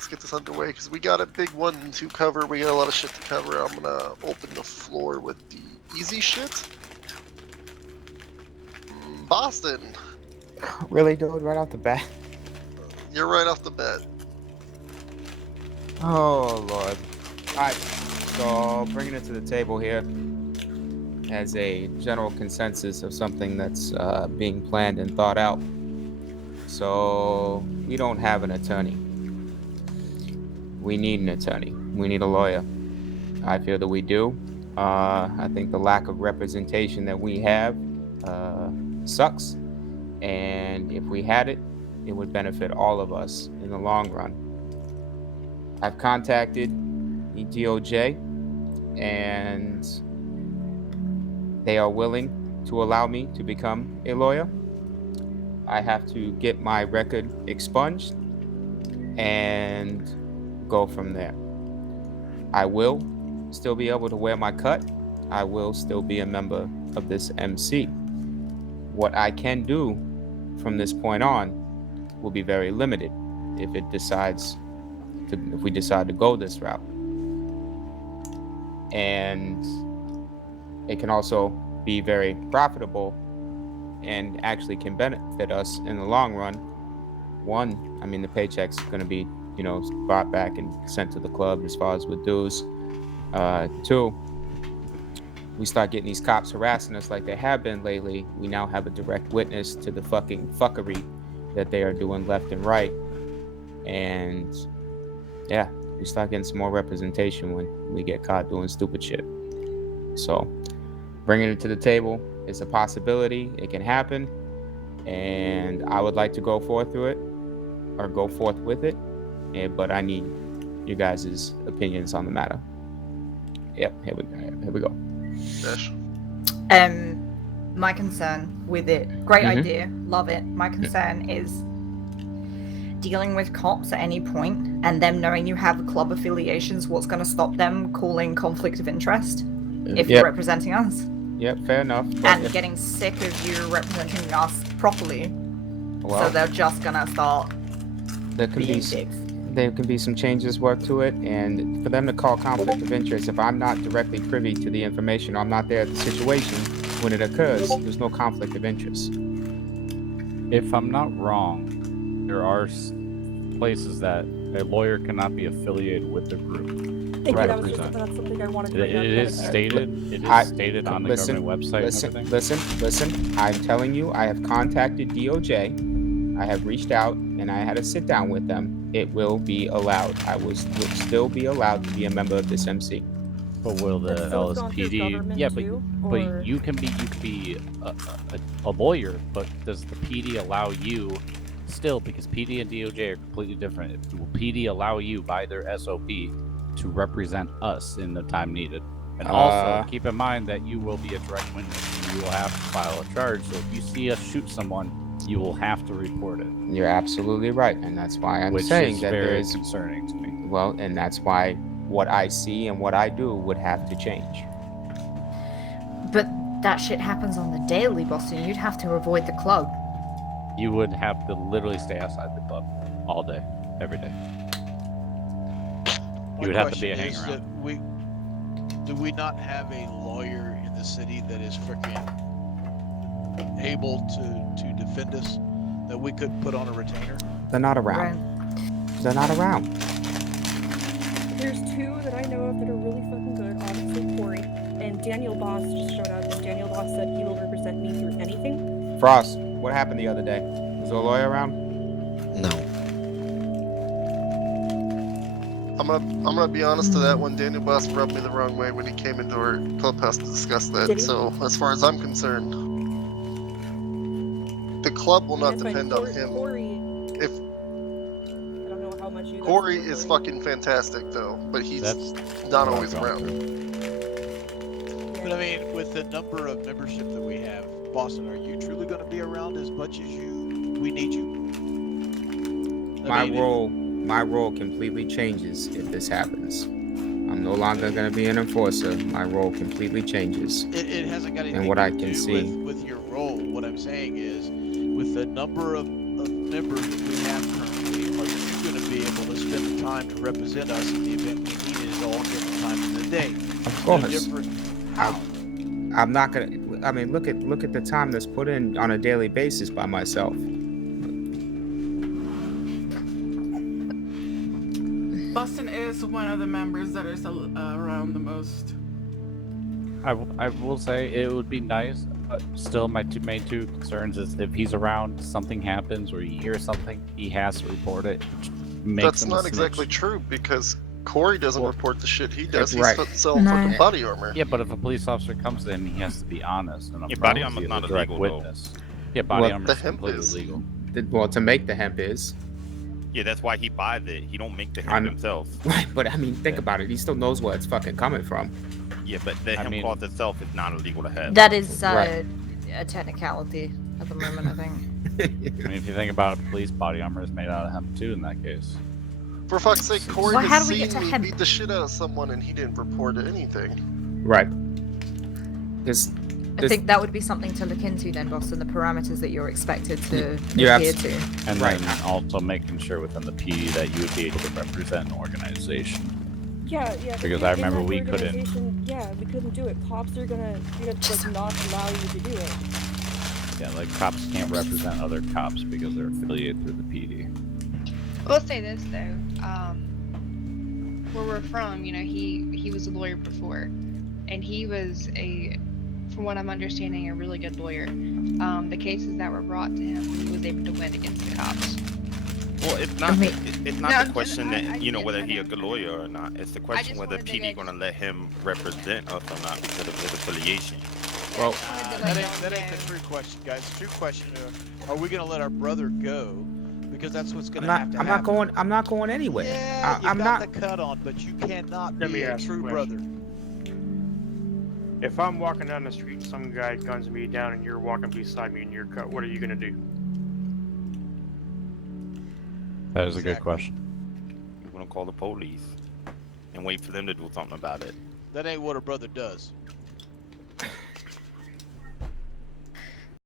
let's get this underway because we got a big 1 and 2 cover. We got a lot of shit to cover. I'm gonna open the floor with the easy shit. Boston. Really, dude? Right off the bat? You're right off the bat. Oh, Lord. Alright, so bringing it to the table here as a general consensus of something that's being planned and thought out. So, we don't have an attorney. We need an attorney. We need a lawyer. I feel that we do. I think the lack of representation that we have sucks. And if we had it, it would benefit all of us in the long run. I've contacted the DOJ, and they are willing to allow me to become a lawyer. I have to get my record expunged and go from there. I will still be able to wear my cut. I will still be a member of this MC. What I can do from this point on will be very limited if we decide to go this route. And it can also be very profitable and actually can benefit us in the long run. One, I mean, the paycheck's going to be, brought back and sent to the club as far as with dues. Two, we start getting these cops harassing us like they have been lately. We now have a direct witness to the fucking fuckery that they are doing left and right. And yeah, we start getting some more representation when we get caught doing stupid shit. So bringing it to the table is a possibility. It can happen. And I would like to go forth with it. But I need you guys' opinions on the matter. Yep, here we go. Dash. My concern with it, great idea, love it. My concern is dealing with cops at any point and them knowing you have club affiliations. What's going to stop them calling conflict of interest if you're representing us? Yep, fair enough. And getting sick of you representing us properly. Well, so they're just going to start being dicks. There can be some changes worked to it, and for them to call conflict of interest, if I'm not directly privy to the information, or I'm not there at the situation when it occurs, there's no conflict of interest. If I'm not wrong, there are places that a lawyer cannot be affiliated with the group. That's something I wanted to bring up. It is stated on the government website. Listen. I'm telling you, I have contacted DOJ. I have reached out, and I had a sit down with them. It will be allowed. I will still be allowed to be a member of this MC. But will the LSPD? Yeah, but you can be a lawyer. But does the PD allow you still? Because PD and DOJ are completely different. Will PD allow you by their SOP to represent us in the time needed? And also keep in mind that you will be a direct witness. You will have to file a charge. So if you see us shoot someone, you will have to report it. You're absolutely right, and that's why I'm saying that there is concerning to me. Well, and that's why what I see and what I do would have to change. But that shit happens on the daily, Boston. You'd have to avoid the club. You would have to literally stay outside the club all day, every day. You would have to be a hanger around. Do we not have a lawyer in the city that is freaking able to defend us, that we could put on a retainer? They're not around. They're not around. There's two that I know of that are really fucking good. Obviously, Corey and Daniel Boss just showed up, and Daniel Boss said he will represent me through anything. Frost, what happened the other day? Was there a lawyer around? No. I'm gonna be honest to that one. Daniel Boss rubbed me the wrong way when he came into our clubhouse to discuss that. So as far as I'm concerned, the club will not depend on him. If I don't know how much you Corey is fucking fantastic though, but he's not always around. But I mean, with the number of membership that we have, Boston, are you truly going to be around as much as we need you? My role completely changes if this happens. I'm no longer going to be an enforcer. My role completely changes. It hasn't got anything and what to I can do see with your role. What I'm saying is, with the number of members we have currently, are you going to be able to spend the time to represent us in the event we need it at all different times of the day. Of course. How? I'm not gonna. I mean, look at the time that's put in on a daily basis by myself. Boston is one of the members that is around the most. I will say it would be nice, but still my main two concerns is if he's around, something happens or you hear something, he has to report it. Which makes That's him not a exactly snitch. true because Corey doesn't report the shit he does. Right. He's selling No. fucking body armor. Yeah, but if a police officer comes to him, he has to be honest and Yeah, body upfront, armor's he's not a direct illegal, though. witness. Yeah, body Well, armor the is hemp completely is. legal. Well, to make the hemp is. Yeah, that's why he buys it. He don't make the hemp himself. But I mean, think about it. He still knows where it's fucking coming from. Yeah, but the hemp cloth itself is not illegal to have. That is Right. a technicality at the moment, I think. I mean, if you think about it, police body armor is made out of hemp too in that case. For fuck's sake, Corey Well, how has do we get seen to me hemp? beat the shit out of someone and he didn't report anything. Right. Because I think that would be something to look into then, Boston, the parameters that you're expected to You're adhere to. And Right. then also making sure within the PD that you would be able to represent an organization. Yeah. Because in I remember that we couldn't. organization, Yeah, we couldn't do it. Cops are gonna like not allow you to do it. Yeah, like cops can't represent other cops because they're affiliated through the PD. I will say this though, where we're from, he was a lawyer before, and he was from what I'm understanding, a really good lawyer. The cases that were brought to him, he was able to win against the cops. Well, it's not. It's not No, the question I that whether get he a that. good lawyer or not. It's the question just whether wanted to PD get- gonna let him represent us or not because of his affiliation. Well, That ain't the true question, guys. The true question are we going to let our brother go? Because that's what's going to have to happen. I'm not going anywhere. Yeah, you I'm got not. the cut on, but you cannot Let be me a ask true a question. brother. If I'm walking down the street and some guy guns me down and you're walking beside me and you're cut, what are you gonna do? That is a good question. We're gonna call the police and wait for them to do something about it. That ain't what a brother does.